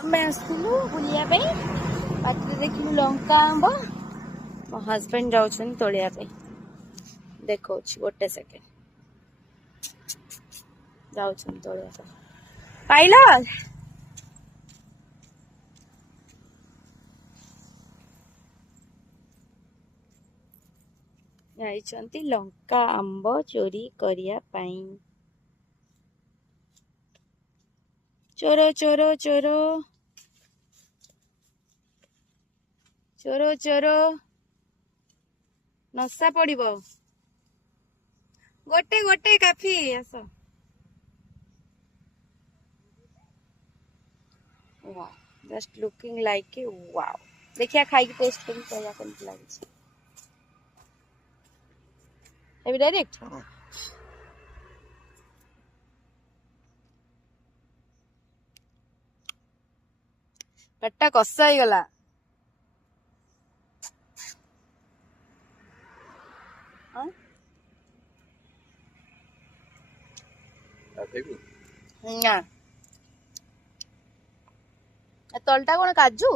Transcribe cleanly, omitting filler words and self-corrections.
ଆମେ ଆସିଥିଲୁ ବୁଲିବା ପାଇଁ ବାଟରେ ଦେଖିଲୁ ଲଙ୍କା ଆମ୍ବ ମୋ ହଜବେଣ୍ଡ ଯାଉଛନ୍ତି ତୋଳିବା ପାଇଁ ଦେଖଉଛି ଗୋଟେ ସେକେଣ୍ଡ ଯାଉଛନ୍ତି ତୋଳିବା ପାଇଁ ପାଇଲ ଯାଇଛନ୍ତି ଲଙ୍କା ଆମ୍ବ ଚୋରି କରିବା ପାଇଁ ଚୋର ଚୋର ଚୋର ଚୋର ଚୋର ନଶା ପଡିବ ଗୋଟେ ଗୋଟେ କାଫି ଆସ wow just looking like a wow देखिए खाई की टेस्ट करी कहया केमती लागी एबे डायरेक्ट पेटा कसा ही गला ना तलटा कौन काजू